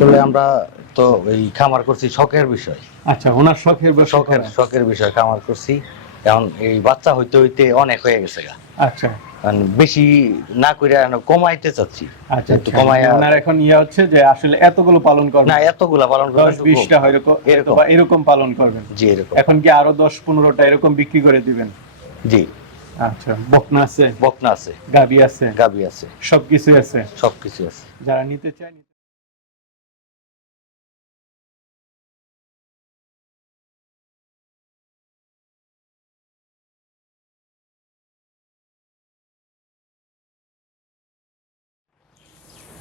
আসলে আমরা তো এই খামার করছি শখের বিষয়। আচ্ছা ওনার শখের শখের শখের বিষয় খামার করছি। এখন এই বাচ্চা হইতে হইতে অনেক হয়ে গেছে গা। আচ্ছা। বেশি না করে কমাইতে চাচ্ছি। আচ্ছা একটু আচ্ছা। এখন ইয়ে হচ্ছে যে আসলে এতগুলো পালন করবেন। না এতগুলা পালন করতে বিশটা এরকম। এরকম। এরকম পালন করবেন। জি এরকম। এখন কি আরও দশ পনেরোটা এরকম বিক্রি করে দিবেন? জি। আচ্ছা বকনা আছে? বকনা আছে। গাবি আছে? গাবি আছে। সবকিছু আছে? সবকিছু আছে। যারা নিতে চায়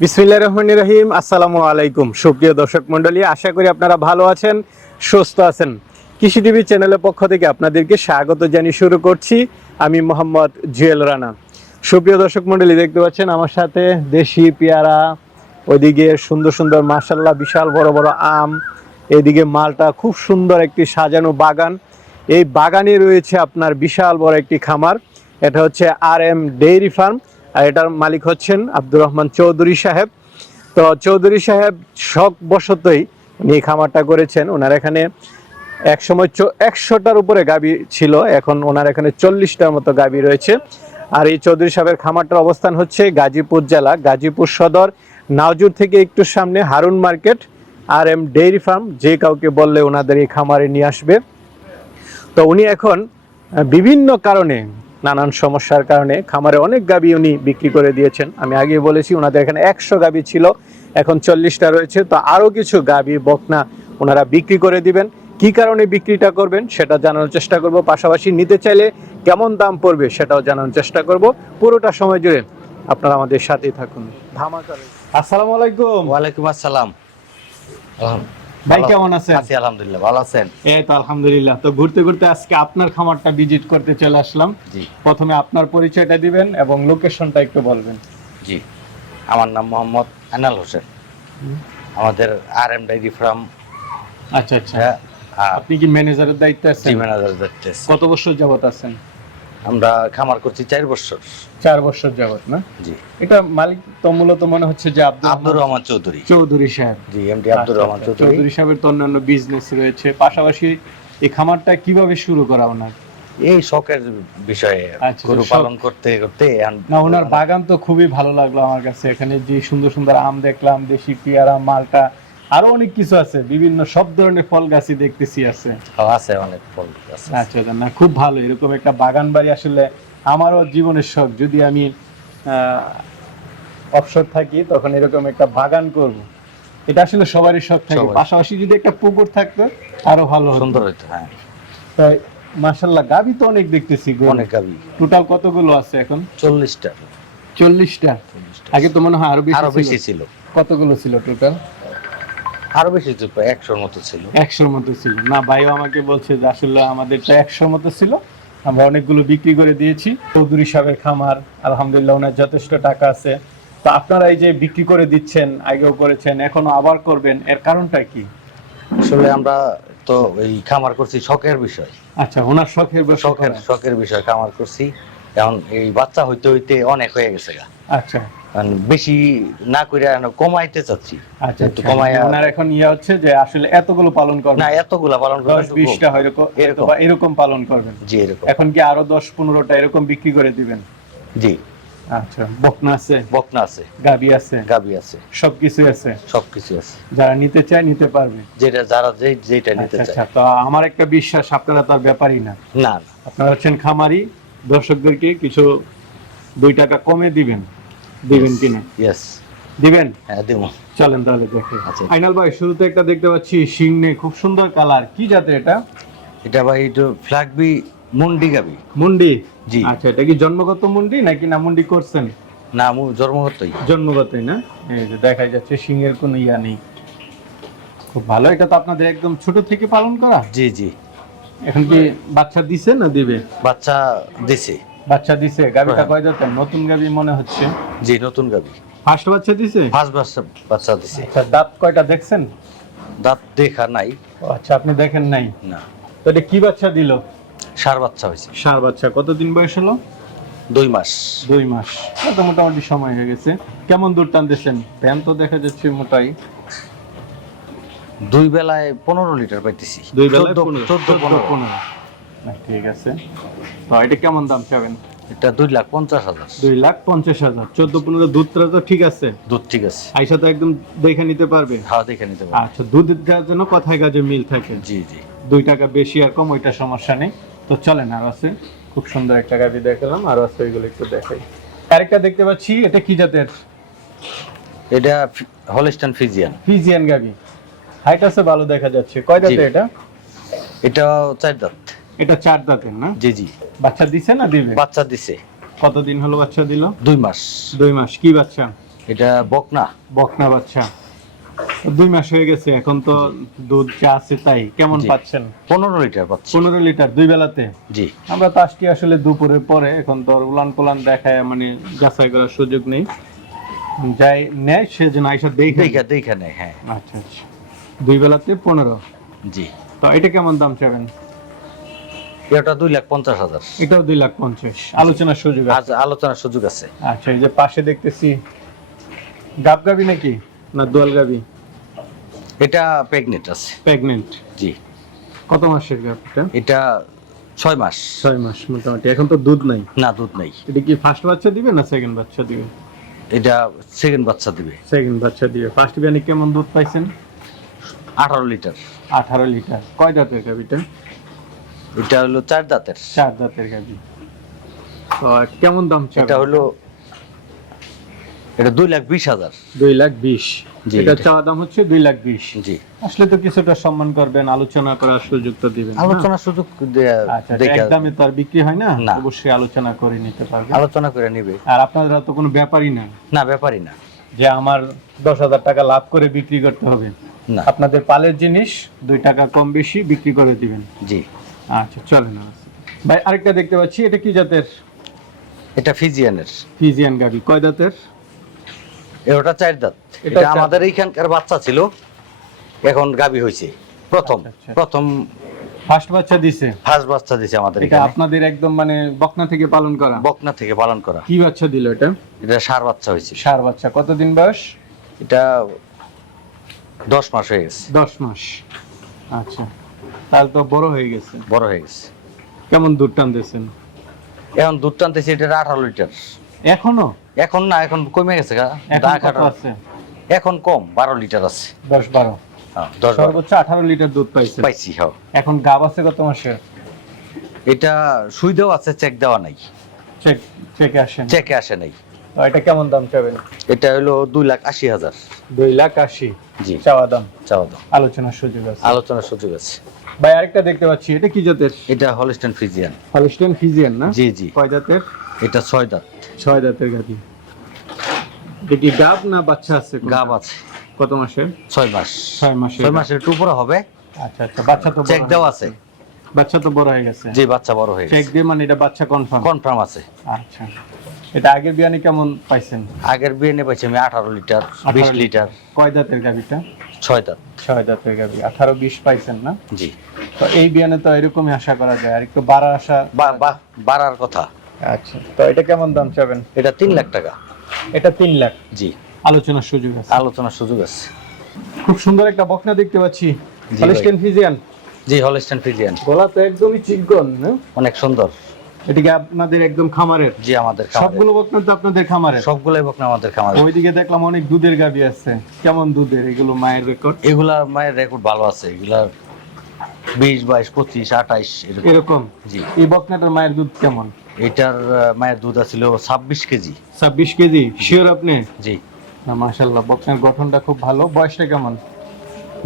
বিসমিল্লাহ রহমান রহিম, আসসালামু আলাইকুম। সুপ্রিয় দর্শক মণ্ডলী, আশা করি আপনারা ভালো আছেন, সুস্থ আছেন। কৃষি টিভি চ্যানেলের পক্ষ থেকে আপনাদেরকে স্বাগত জানিয়ে শুরু করছি। আমি মোহাম্মদ জুয়েল রানা। সুপ্রিয় দর্শক মণ্ডলী, দেখতে পাচ্ছেন আমার সাথে দেশি পেয়ারা ওইদিকে সুন্দর সুন্দর মাসাল্লাহ বিশাল বড় বড় আম, এদিকে মালটা খুব সুন্দর একটি সাজানো বাগান। এই বাগানে রয়েছে আপনার বিশাল বড় একটি খামার, এটা হচ্ছে আর এম ডেইরি ফার্ম। আর এটার মালিক হচ্ছেন আব্দুর রহমান চৌধুরী সাহেব। তো চৌধুরী সাহেব শখ বশতই উনি খামারটা করেছেন। ওনার এখানে এক সময় একশোটার উপরে গাবি ছিল, এখন ওনার এখানে চল্লিশটার মতো গাবি রয়েছে। আর এই চৌধুরী সাহেবের খামারটার অবস্থান হচ্ছে গাজীপুর জেলা, গাজীপুর সদর, নাওজুর থেকে একটু সামনে Harun market, R M dairy farm, যে কাউকে বললে ওনাদের এই খামারে নিয়ে আসবে। তো উনি এখন বিভিন্ন কারণে নানান সমস্যার কারণে খামারে অনেক গাবি উনি বিক্রি করে দিয়েছেন। আমি আগে বলেছি ওনাদের এখানে একশো গাবি ছিল এখন চল্লিশটা রয়েছে। তো আরও কিছু গাবি বকনা ওনারা বিক্রি করে দিবেন। কি কারণে বিক্রিটা করবেন সেটা জানানোর চেষ্টা করব। পাশাপাশি নিতে চাইলে কেমন দাম পড়বে সেটাও জানানোর চেষ্টা করব। পুরোটা সময় জুড়ে আপনারা আমাদের সাথেই থাকুন। ধামাকা আসসালামু আলাইকুম। ওয়ালাইকুম আসসালাম। ভাই কেমন আছেন? আছি আলহামদুলিল্লাহ ভালো আছেন? এই তো আলহামদুলিল্লাহ। তো ঘুরতে ঘুরতে আজকে আপনার খামারটা ভিজিট করতে চলে আসলাম। জি। প্রথমে আপনার পরিচয়টা দিবেন এবং লোকেশনটা একটু বলবেন। জি। আমার নাম মোহাম্মদ আনাল হোসেন। আমাদের আর এম ডাইরি ফার্ম আচ্ছা আচ্ছা। হ্যাঁ, আপনি কি ম্যানেজারের দায়িত্বে জি আছেন ম্যানেজার দেখতেছি কত বছর যাবত আছেন? আমরা খামার করছি চার বছর। চার বছর যাবত না? জি। এটা মালিক তো মূলত মনে হচ্ছে যে আব্দুর রহমান চৌধুরী। চৌধুরী সাহেব। জি এমডি আব্দুর আচ্ছা, রহমান আচ্ছা, চৌধুরী। চৌধুরী সাহেবের তো অন্যান্য বিজনেস রয়েছে। পাশাপাশি এই খামারটা কীভাবে শুরু করা ওনার? এই শখের বিষয়ে আচ্ছা, গরু পালন করতে করতে না ওনার বাগান তো খুবই ভালো লাগল আমার কাছে। এখানে যে সুন্দর সুন্দর আম দেখলাম দেশি পেয়ারা মালটা। আরও অনেক কিছু আছে। বিভিন্ন সব ধরনের ফল গাছই দেখতেছি আছে। আছে অনেক ফল আছে। আচ্ছা না খুব ভালো। এরকম একটা বাগান বাড়ি আসলে আমারও জীবনের শখ। যদি আমি অবসর থাকি তখন এরকম একটা বাগান করব। এটা আসলে সবারই শখ থাকে। পাশাপাশি যদি একটা পুকুর থাকতো আরও ভালো সুন্দর হইতো হ্যাঁ। তাই মাশাল্লাহ গাবি তো অনেক দেখতেছি অনেক গাবি টোটাল কতগুলো আছে এখন? চল্লিশটা। চল্লিশটা? আগে তো মনে হয় আরও বেশি আরও বেশি ছিল। কতগুলো ছিল টোটাল আরও বেশি ছিল একশোর মতো ছিল। একশোর মতো ছিল। না ভাইও আমাকে বলছে যে আসলে আমাদেরটা একশোর মতো ছিল। আমরা অনেকগুলো বিক্রি করে দিয়েছি। চৌধুরী সাহেবের খামার আলহামদুলিল্লাহ ওনার যথেষ্ট টাকা আছে। তো আপনারা এই যে বিক্রি করে দিচ্ছেন আগেও করেছেন এখনও আবার করবেন এর কারণটা কি? আসলে আমরা তো এই খামার করছি শখের বিষয়। আচ্ছা ওনার শখের শখের। শখের বিষয় খামার করছি। এখন এই বাচ্চা হইতে হইতে অনেক হয়ে গেছে আচ্ছা। বেশি না করে কমাইতে চাচ্ছি। আচ্ছা একটু আচ্ছা। এখন ইয়ে হচ্ছে যে আসলে এতগুলো পালন করবেন। না এতগুলা পালন দশ করতে বিশটা এরকম। এরকম। এরকম পালন করবেন। জি এরকম। এখন কি আরও দশ পনেরোটা এরকম বিক্রি করে দিবেন? জি। আচ্ছা বকনা আছে? বকনা আছে। গাবি আছে? গাবি আছে। সবকিছু আছে? সবকিছু আছে। যারা নিতে চায় নিতে পারবে। যেটা যারা যে যেটা নিতে আচ্ছা চায়। আচ্ছা তো আমার একটা বিশ্বাস আপনারা তার ব্যাপারই না না। আপনারা হচ্ছেন খামারি দর্শকদেরকে কিছু দুই টাকা কমে দিবেন। দিবেন কিনা? ইয়েস দিবেন? হ্যাঁ দেবো। চলেন তাহলে দেখে। আচ্ছা। আইনাল ভাই শুরুতে একটা দেখতে পাচ্ছি সিংনে খুব সুন্দর কালার। কি জাতের এটা? এটা ভাই একটু ফ্ল্যাগবি মুন্ডি গাবি। মুন্ডি? জি। আচ্ছা এটা কি জন্মগত মুন্ডি নাকি না মুন্ডি করছেন? না মু জন্মগতই। জন্মগতই না? এই যে দেখা যাচ্ছে সিংহের কোনো ইয়া নেই। খুব ভালো এটা তো আপনাদের একদম ছোট থেকে পালন করা? জি জি। এখন কি বাচ্চা দিছে না দিবে? বাচ্চা দিছে। বাচ্চা দিছে গাবিটা হ্যাঁ। কয় জাতের? নতুন গাবি মনে হচ্ছে। জি নতুন গাবি। ফার্স্ট বাচ্চা দিছে? ফার্স্ট বাচ্চা বাচ্চা দিছে। আচ্ছা দাঁত কয়টা দেখছেন? দাঁত দেখা নাই। আচ্ছা আপনি দেখেন নাই? না। তো এটা কি বাচ্চা দিল? সার বাচ্চা হয়েছে। সার বাচ্চা। কতদিন বয়স হলো? দুই মাস। দুই মাস। তো মোটামুটি সময় হয়ে গেছে। কেমন দূর টানতেছেন? প্যান তো দেখা যাচ্ছে মোটাই। দুই বেলায় পনেরো লিটার পাইতেছি। দুই বেলায় চোদ্দ পনেরো। ঠিক আছে। এটা কেমন দাম চাবেন? এটা দুই লাখ পঞ্চাশ হাজার। দুই লাখ পঞ্চাশ হাজার। চোদ্দ পনেরো দুধটা তো ঠিক আছে? দুধ ঠিক আছে। আইসা তো একদম দেখে নিতে পারবে? হাওয়া দেখে নিতে পারবে। আচ্ছা দুধের জন্য কথায় কাজে মিল থাকে। জি জি। দুই টাকা বেশি আর কম ওইটা সমস্যা নেই। তো চলেন আর আছে। খুব সুন্দর একটা গাভি দেখালাম আর আছে ওইগুলো একটু দেখাই। আরেকটা দেখতে পাচ্ছি এটা কি জাতের? এটা হলিস্টান ফিজিয়ান ফিজিয়ান গাভি হাইট আছে ভালো দেখা যাচ্ছে। কয় দাঁতে এটা? এটা চার দাঁত। এটা চার দাঁতের না? জি জি। বাচ্চা দিছে না দিবে? বাচ্চা দিছে। কতদিন হলো বাচ্চা দিল? দুই মাস। দুই মাস। কি বাচ্চা? এটা বকনা। বকনা বাচ্চা। দুই মাস হয়ে গেছে এখন তো দুধ যা আছে তাই। কেমন পাচ্ছেন? পনেরো লিটার পাচ্ছি। পনেরো লিটার দুই বেলাতে? জি। আমরা তো আসছি আসলে দুপুরের পরে এখন তো উলান পোলান দেখায় মানে যাচাই করার সুযোগ নেই। যাই নেয় সে যেন আইসা দেখে দেখা দেখা নেই হ্যাঁ। আচ্ছা আচ্ছা। দুই বেলাতে পনেরো? জি। তো এটা কেমন দাম চাবেন? এটা দুই লাখ পঞ্চাশ হাজার। এটাও দুই লাখ পঞ্চাশ। আলোচনার সুযোগ আছে। আলোচনার সুযোগ আছে। আচ্ছা এই যে পাশে দেখতেছি গাব গাবি নাকি? না দোয়াল গাবি? এটা প্রেগনেন্ট আছে। প্রেগনেন্ট জি। কত মাসের গাবটা এটা? ছয় মাস। ছয় মাস মোটামুটি। এখন তো দুধ নাই। না দুধ নেই। এটা কি ফার্স্ট বাচ্চা দিবে না সেকেন্ড বাচ্চা দিবে? এটা সেকেন্ড বাচ্চা দিবে। সেকেন্ড বাচ্চা দিবে। ফার্স্ট বিয়ানে কেমন দুধ পাইছেন? আঠারো লিটার। আঠারো লিটার। কয় দাঁতের গাবিটা এটা হলো চার দাঁতের। চার দাঁতের তো কেমন দাম এটা হলো এটা দুই লাখ বিশ হাজার। দুই লাখ বিশ। এটা চাওয়া দাম হচ্ছে দুই লাখ বিশ। জি। আসলে তো কিছুটা সম্মান করবেন আলোচনা করার সুযোগ তো দিবেন না? আলোচনার সুযোগ আচ্ছা দেখে একদমে তো আর বিক্রি হয় না। অবশ্যই আলোচনা করে নিতে পারবে আলোচনা করে নিবে। আর আপনারা তো কোনো ব্যাপারই না। না ব্যাপারই না। যে আমার দশ হাজার টাকা লাভ করে বিক্রি করতে হবে। না। আপনাদের পালের জিনিস দুই টাকা কম বেশি বিক্রি করে দিবেন। জি। আচ্ছা চলে না ভাই আরেকটা দেখতে পাচ্ছি এটা কি জাতের? এটা ফিজিয়ানের। ফিজিয়ান গাবি কয় দাঁতের? ওটা চার দাঁত। এটা আমাদের এইখানকার বাচ্চা ছিল এখন গাবি হয়েছে প্রথম আচ্ছা, আচ্ছা। প্রথম ফার্স্ট বাচ্চা দিছে? ফার্স্ট বাচ্চা দিছে আমাদের এটা আপনাদের একদম মানে বকনা থেকে পালন করা? বকনা থেকে পালন করা। কি বাচ্চা দিল এটা? এটা সার বাচ্চা হয়েছে সার বাচ্চা। কতদিন বয়স? এটা দশ মাস হয়ে গেছে। দশ মাস। আচ্ছা। তাহলে তো বড় হয়ে গেছে। বড় হয়ে গেছে। কেমন দুধ টানতেছেন? এখন দুধ টানতেছে এটা আঠারো লিটার। এখনও? এখন না এখন কমে গেছে এখন কম বারো লিটার আছে। দশ বারো। হ্যাঁ, সর্বোচ্চ আঠারো লিটার দুধ পাইছে পাইছি হ্যাঁ। এখন গাব আছে কত মাসের এটা সুই দেওয়া আছে চেক দেওয়া নাই। চেক চেকে আসেন। চেকে আসে নাই। এটা কেমন দাম চাবেন? এটা হলো দুই লাখ আশি হাজার। দুই লাখ আশি। জি। চাওয়া দাম? চাও দাও আলোচনার সুযোগ আছে। আলোচনার সুযোগ আছে। ভাই আরেকটা দেখতে পাচ্ছি এটা কি জাতের? এটা হলিস্টান ফিজিয়ান হলিস্টেন ফিজিয়ান না? জি জি। কয় জাতের? এটা ছয় দাঁত। ছয় দাঁতের গাভি। দেখি গাব না বাচ্চা আছে গাব আছে। কত মাসের? ছয় মাস। ছয় মাসের। ছয় মাসের একটু উপরে হবে। আচ্ছা আচ্ছা বাচ্চা তো বড় চেক হয়ে দেওয়া গেছে। আছে। বাচ্চা তো বড় হয়ে গেছে। জি বাচ্চা বড় হয়ে চেক গেছে। দিয়ে মানে এটা বাচ্চা কনফার্ম কনফার্ম আছে। আচ্ছা। এটা আগের বিয়ানে কেমন পাইছেন? আগের বিয়ে নিয়ে পাইছি আমি আঠারো লিটার বিশ লিটার। কয় দাঁতের গাভিটা? ছয় দাঁত। ছয় দাঁতের গাভি। আঠারো বিশ পাইছেন না? জি। তো এই বিয়ানে তো এরকমই আশা করা যায় আর একটু বাড়ার আশা বাড়ার কথা। আচ্ছা তো এটা কেমন দাম চাবেন? এটা তিন লাখ টাকা। এটা তিন লাখ। জি। আলোচনার সুযোগ আছে। আলোচনার সুযোগ আছে। খুব সুন্দর একটা বকনা দেখতে পাচ্ছি। হলিস্টেন ফিজিয়ান জি হলিস্টান ফিজিয়ান গলা তো একদমই চিকন অনেক সুন্দর। আপনাদের একদম খামারের? জি আমাদের সবগুলো বকনা তো আপনাদের খামারের? সবগুলাই বকনা আমাদের খামারে ওইদিকে দেখলাম অনেক দুধের গাবি আছে। কেমন দুধের? এগুলো মায়ের রেকর্ড এগুলা মায়ের রেকর্ড ভালো আছে। এগুলা বিশ বাইশ পঁচিশ আঠাইশ এরকম। জি। এই বকনাটার মায়ের দুধ কেমন? এটার মায়ের দুধ আছিল ছাব্বিশ কেজি। ছাব্বিশ কেজি? শিওর আপনি? জি। না মাশাল্লাহ বকনার গঠনটা খুব ভালো। বয়সটা কেমন?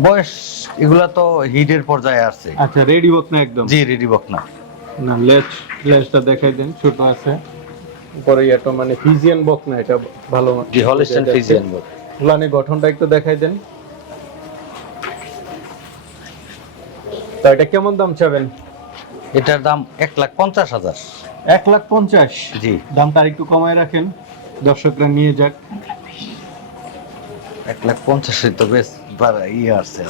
বয়স এগুলা তো হিটের পর্যায়ে আছে আচ্ছা রেডি বকনা একদম? জি রেডি বকনা। না লেজ লেজটা দেখাই দেন ছোট আছে। উপরে এটা মানে ফিজিয়ান বকনা এটা ভালো জি হলিস্টান ফিজিয়ান ফুলানি গঠনটা একটু দেখাই দেন। তো এটা কেমন দাম চাবেন? এটার দাম এক লাখ পঞ্চাশ হাজার। এক লাখ পঞ্চাশ? জি। দামটা একটু কমায় রাখেন। দর্শকরা নিয়ে যাক। এক লাখ পঞ্চাশে তো বেশ ইয়ে আসছে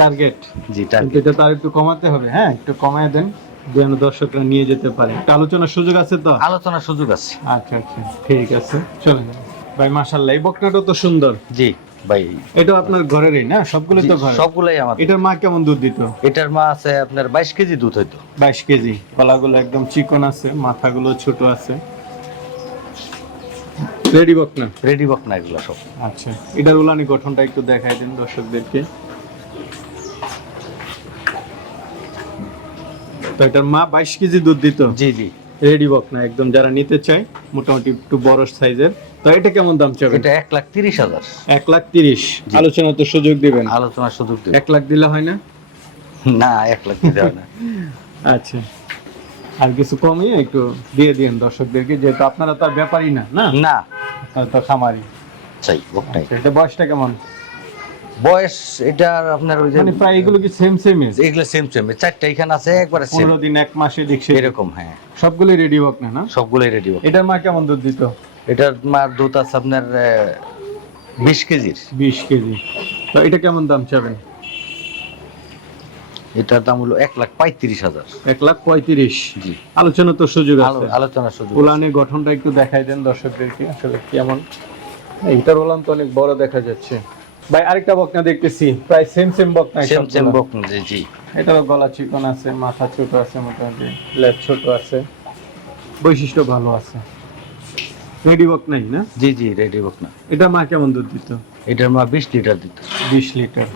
টার্গেট জি টার্গেট এটা তো আর একটু কমাতে হবে হ্যাঁ একটু কমায় দেন। যেন দর্শকরা নিয়ে যেতে পারে। আলোচনার সুযোগ আছে তো? আলোচনার সুযোগ আছে। আচ্ছা আচ্ছা ঠিক আছে। চলে ভাই মাশাল্লাহ এই বকনাটা তো সুন্দর। জি ভাই। এটা আপনার ঘরেরই না? সবগুলো তো ঘরে সবগুলাই আমাদের। এটার মা কেমন দুধ দিত? এটার মা আছে আপনার বাইশ কেজি দুধ হইতো। বাইশ কেজি। গলাগুলো একদম চিকন আছে মাথাগুলো ছোট আছে। রেডি বক না রেডি বক না এগুলো সব। আচ্ছা এটার উলানি গঠনটা একটু দেখাই দিন দর্শকদেরকে। তো এটার মা বাইশ কেজি দুধ দিত? জি জি। রেডি বক না একদম যারা নিতে চায় মোটামুটি একটু বড় সাইজের। তো এটা কেমন দাম চাবেন? এটা এক লাখ তিরিশ হাজার। এক লাখ তিরিশ। আলোচনা তো সুযোগ দিবেন। আলোচনার সুযোগ দেব। এক লাখ দিলে হয় না? না এক লাখ দিতে হবে না। আচ্ছা। আর কিছু কমিয়ে একটু দিয়ে দিন দর্শকদেরকে যেহেতু আপনারা তো আর ব্যাপারই না না? না। তো খামারি। চাই বক এটা বয়সটা কেমন? বয়স এটা আপনার ওই যে মানে প্রায় এগুলো কি সেম সেম এগুলো সেম সেম চারটা এখানে আছে একবারে সেম পনেরো দিন এক মাসে দেখছে এরকম হ্যাঁ। সবগুলোই রেডি হোক না না? সবগুলোই রেডি বক এটার মা কেমন দুধ দিত? এটার মার দুধ আছে আপনার বিশ কেজির। বিশ কেজি। তো এটা কেমন দাম চাবেন? এটার দাম হলো এক লাখ পঁয়ত্রিশ হাজার। এক লাখ পঁয়ত্রিশ। জি। আলোচনা তো সুযোগ আছে। আলো- আলোচনার সুযোগ। উলানের গঠনটা একটু দেখাই দেন দর্শকদেরকে আসলে কেমন। এইটার উলান তো অনেক বড় দেখা যাচ্ছে। ভাই আরেকটা বকনা দেখতেছি। প্রায় সেম সেম বকনা সেম সেম সবগুলো। বক জি জি। এটারও গলা চিকন আছে মাথা ছোট আছে মোটামুটি। লেজ ছোট আছে। বৈশিষ্ট্য ভালো আছে। রেডি বক নাই না? জি জি রেডি বক না এটা মা কেমন দুধ দিত? এটার মা বিশ লিটার দিত। বিশ লিটার।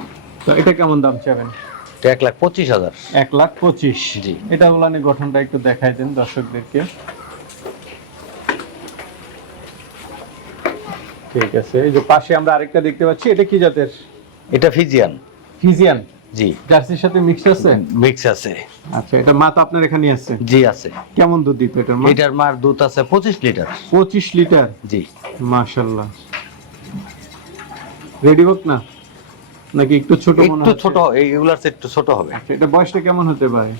তো এটা কেমন দাম চাবেন? এটা এক লাখ পঁচিশ হাজার। এক লাখ পঁচিশ। জি। এটা উলানি গঠনটা একটু দেখাই দেন দর্শকদেরকে। ঠিক আছে এই যে পাশে আমরা আরেকটা দেখতে পাচ্ছি এটা কি জাতের? এটা ফিজিয়ান। ফিজিয়ান? জি। জার্সির সাথে মিক্স আছে? মিক্স আছে। আচ্ছা এটা মা তো আপনার এখানে আছে? জি আছে। কেমন দুধ দিত এটার মা এটার মার দুধ আছে পঁচিশ লিটার। পঁচিশ লিটার? জি। মাশাল্লাহ রেডি হোক না? নাকি একটু ছোট মনে একটু? ছোট এইগুলার চেয়ে একটু ছোট হবে। আচ্ছা, এটা বয়সটা কেমন হতে পারে?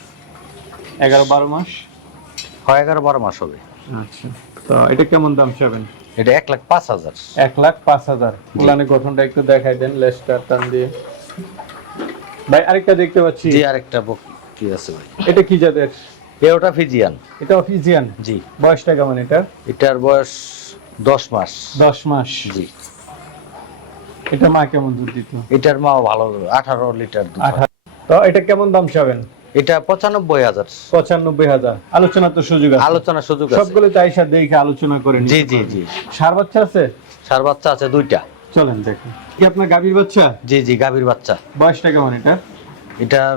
এগারো বারো মাস? হয় এগারো বারো মাস হবে। আচ্ছা। তো এটা কেমন দাম চাবেন? এটা এক লাখ পাঁচ হাজার। এক লাখ পাঁচ হাজার। উলানের গঠনটা একটু দেখাই দেন লেসটা টান দিয়ে। ভাই আরেকটা দেখতে পাচ্ছি। জি আরেকটা বক কি আছে ভাই? এটা কি জাতের? এ ওটা ফিজিয়ান। এটা অফিজিয়ান জি। বয়সটা কেমন এটা? এটার বয়স দশ মাস। দশ মাস। জি। এটা মা কেমন দুধ দিত? এটার মা ভালো আঠারো লিটার দুধ তো এটা কেমন দাম চাবেন? এটা পঁচানব্বই হাজার। পঁচানব্বই হাজার। আলোচনা তো সুযোগ আছে। আলোচনার সুযোগ আছে। সবগুলো চাইসার দেখে আলোচনা করে জি জি জি। সার বাচ্চা আছে? সার বাচ্চা আছে দুইটা। চলেন দেখুন কি আপনার গাভীর বাচ্চা? জি জি গাভীর বাচ্চা। বয়সটা কেমন এটা এটার?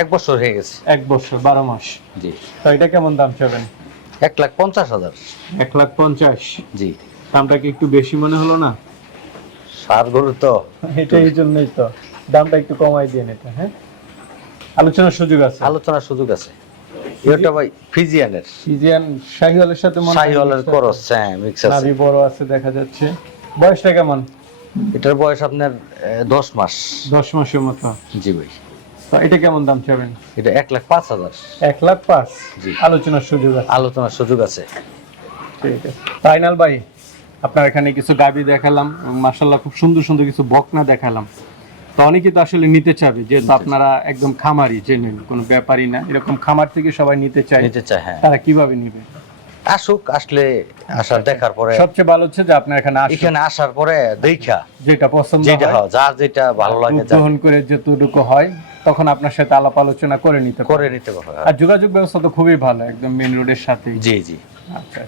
এক বছর হয়ে গেছে। এক বছর বারো মাস। জি। তো এটা কেমন দাম চাবেন এক লাখ পঞ্চাশ হাজার। এক লাখ পঞ্চাশ। জি। দামটা কি একটু বেশি মনে হলো না? সার গরু তো। এটা এই জন্যই তো। দামটা একটু কমাই দিয়ে এটা হ্যাঁ? আলোচনার সুযোগ আছে। আলোচনার সুযোগ আছে। এটা ভাই ফিজিয়ানের। সিজিয়ান শাহিওয়ালের সাথে মনে শাহিওয়ালের করস হ্যাঁ মিক্স আছে। নাভি বড় আছে দেখা যাচ্ছে। বয়সটা কেমন? এটার বয়স আপনার আহ, দশ মাস। দশ মাসের মতো। জি ভাই। এটা কেমন দাম চাবেন? এটা এক লাখ পাঁচ হাজার। এক লাখ পাঁচ? জি। আলোচনার সুযোগ আছে। আলোচনার সুযোগ আছে। ঠিক আছে। ফাইনাল ভাই আপনার এখানে কিছু গাবি দেখালাম। মার্শাল্লাহ খুব সুন্দর সুন্দর কিছু বকনা দেখালাম। তো অনেকে তো আসলে নিতে চাবে যেহেতু আপনারা একদম খামারি জেনে কোনো ব্যাপারই না। এরকম খামার থেকে সবাই নিতে চায় নিতে চায় হ্যাঁ। তারা কীভাবে নিবে? আসুক আসলে আসার দেখার পরে সবচেয়ে ভালো হচ্ছে যে আপনার এখানে আসুন এখানে আসার পরে দেখা। যেটা পছন্দ যেটা হয়। হয় যার যেটা ভালো লাগে গ্রহণ করে যতটুকু হয় তখন আপনার সাথে আলাপ আলোচনা করে নিতে করে নিতে পারে আর যোগাযোগ ব্যবস্থা তো খুবই ভালো একদম মেন রোডের সাথেই। জি জি। আচ্ছা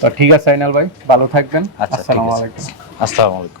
তো ঠিক আছে আইনাল ভাই ভালো থাকবেন। আচ্ছা আসসালামু আলাইকুম। আসসালামু আলাইকুম।